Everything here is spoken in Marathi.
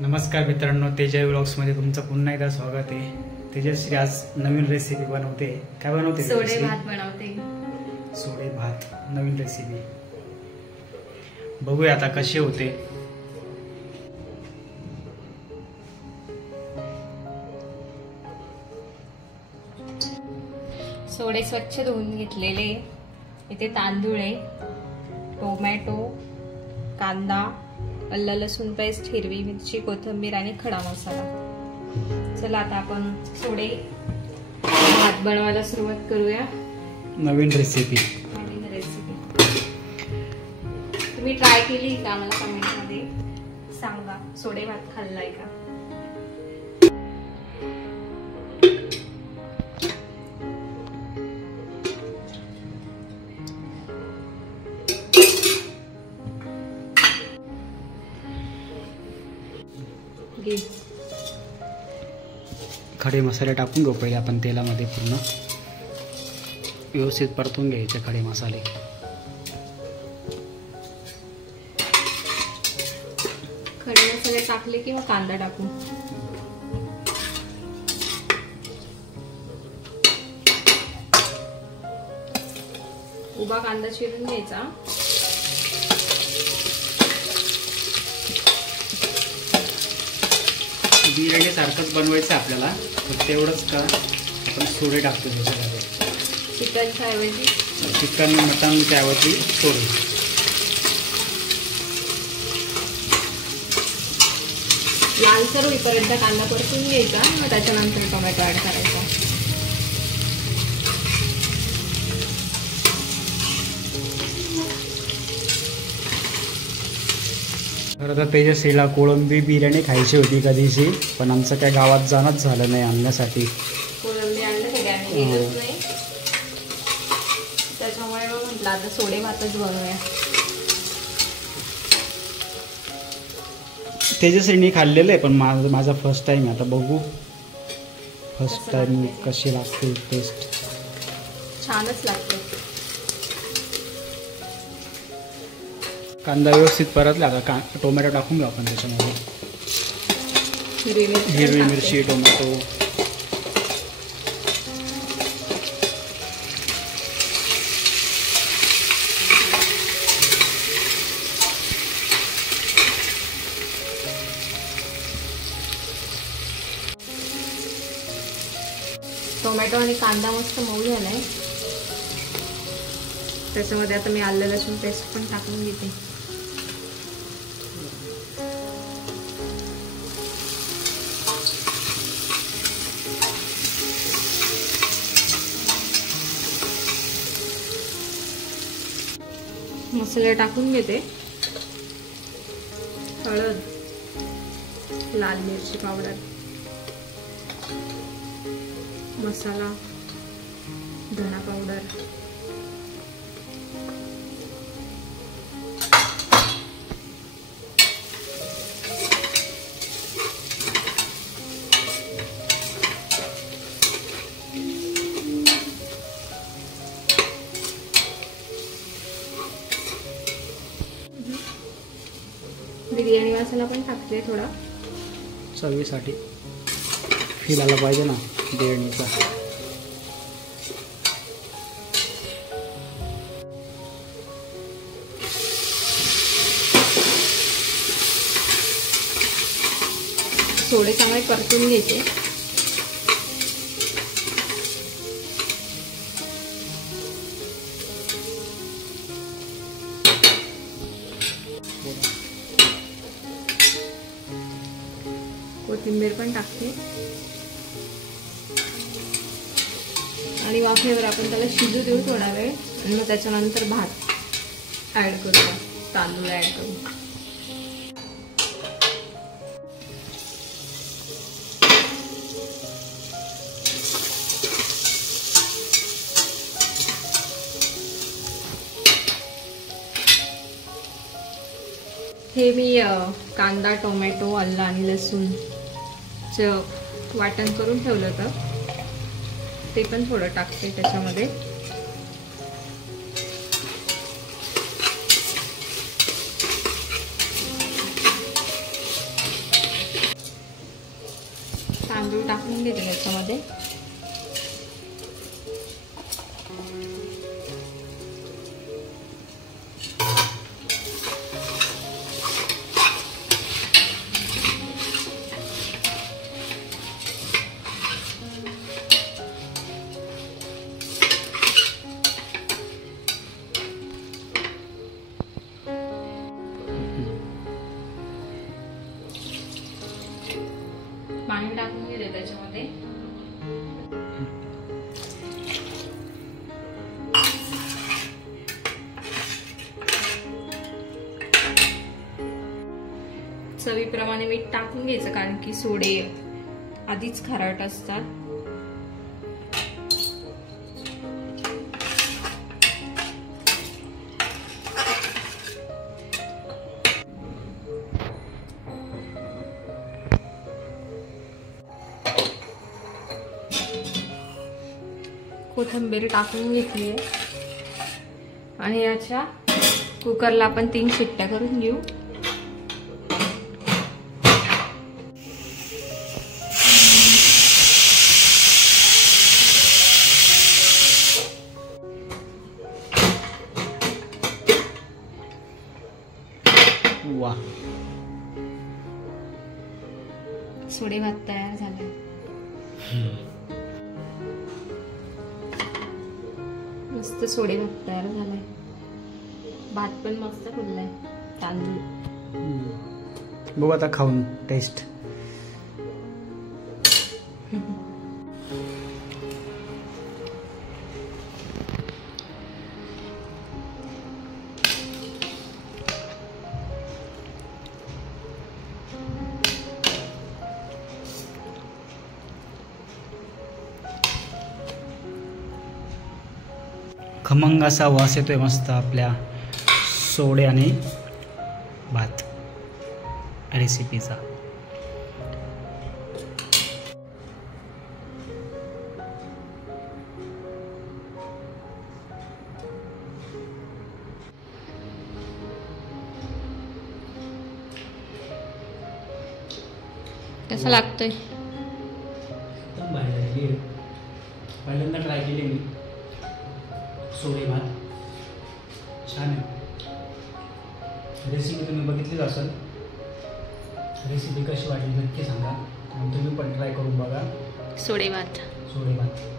नमस्कार मित्रांनो, तेजय व्लॉग्समध्ये तुमचं पुन्हा एकदा स्वागत आहे। तेजश्री आज नवीन रेसिपी बनवते। काय बनवते? सोडे भात बनवते। सोडे भात नवीन रेसिपी बघूया आता कशी होते। सोडे स्वच्छ धुवून घेतलेले, इथे तांदूळ आहे, टोमॅटो, कांदा, आलं लसूण पेस्ट, हिरवी मिरची, कोथिंबीर आणि खडा मसाला। चला आता आपण सोडे भात बनवायला सुरुवात करूया। नवीन रेसिपी तुम्ही ट्राय केली का? मला कमेंट मध्ये सांगा, सोडे भात खाल्लाय का? खडे मसाले टाकून घेऊ पहिले आपण तेलामध्ये, पूर्ण व्यवस्थित परतून घ्यायचे खडे मसाले। खडे मसाले टाकले किंवा कांदा टाकू? उभा कांदा चिरून घ्यायचा। बिर्याणी सारखंच बनवायचं आपल्याला, फक्त एवढंच का आपण सोडे टाकतो त्याच्यामध्ये। चिकनच्या ऐवजी चिकन, मटनच्या ऐवजी सोडे। लालसर होईपर्यंत कांदा परतून घ्यायचा, मग त्याच्यानंतर टोमॅटो ऍड करायचा। खरं तर तेजस्वीला कोळंबी बिर्याणी खायची होती कधीची, पण आमचं काय गावात जाणंच झालं नाही आणण्यासाठी। कोळंबी आणलं कधी आम्ही गेलोच नाही, त्याच्यामुळे मग म्हटलं आता सोडे भातच बनवूया। तेजस्वीने खाल्लेलं आहे, पण माझा फर्स्ट टाइम आहे। आता बघू फर्स्ट टाइम कशी लागते टेस्ट। छानच लागते। कांदा व्यवस्थित परतला आता टोमॅटो टाकून घेऊ आपण त्याच्यामध्ये। हिरवी मिरची, टोमॅटो, टोमॅटो आणि कांदा मस्त मऊ झालाय, त्याच्यामध्ये आता मी आलं लसूण पेस्ट पण टाकून घेते। मसाले टाकून घेते। हळद, लाल मिरची पावडर, मसाला, धना पावडर, बिर्याणी मसाला पण टाकते थोडा, चवीसाठी फील आला पाहिजे ना बिर्याणीचा। थोडे चांगले परतून घ्यायचे। कोथिंबीर पण टाकते आणि वाफेवर आपण त्याला शिजू देऊ थोडा वेळ, आणि मग त्याच्यानंतर भात ऍड करूया, तांदूळ ऍड करू। हे मी कांदा, टोमॅटो, आलं आणि लसूणचं वाटण करून ठेवलं होतं, ते पण थोडं टाकते त्याच्यामध्ये। तांदूळ टाकून घेते याच्यामध्ये. पाणी टाकून घेते त्याच्यामध्ये. चवीप्रमाणे मीठ टाकून घ्यायचं, कारण की सोडे आधीच खारट असतात. कोथिंबीर टाकून घेतली आहे आणि याच्या कुकरला आपण 3 शिट्ट्या करून घेऊ. वा, सोडे भात तयार झाले. मस्त सोडे भात तयार झालाय. भात पण मस्त फुललाय. तांदूळ बघू आता खाऊन टेस्ट. खमंग असा वास येतोय मस्त आपल्या सोडे आणि भात रेसिपीचा. कसा लागतोय? एकदम भारी. पहिल्यांदा ट्राय केली मी सोडे भात. छान आहे. रेसिपी तुम्ही बघितलीच असेल. रेसिपी कशी वाटली नक्की सांगा. तुम्ही पण ट्राय करून बघा सोडे भात. सोडे भात.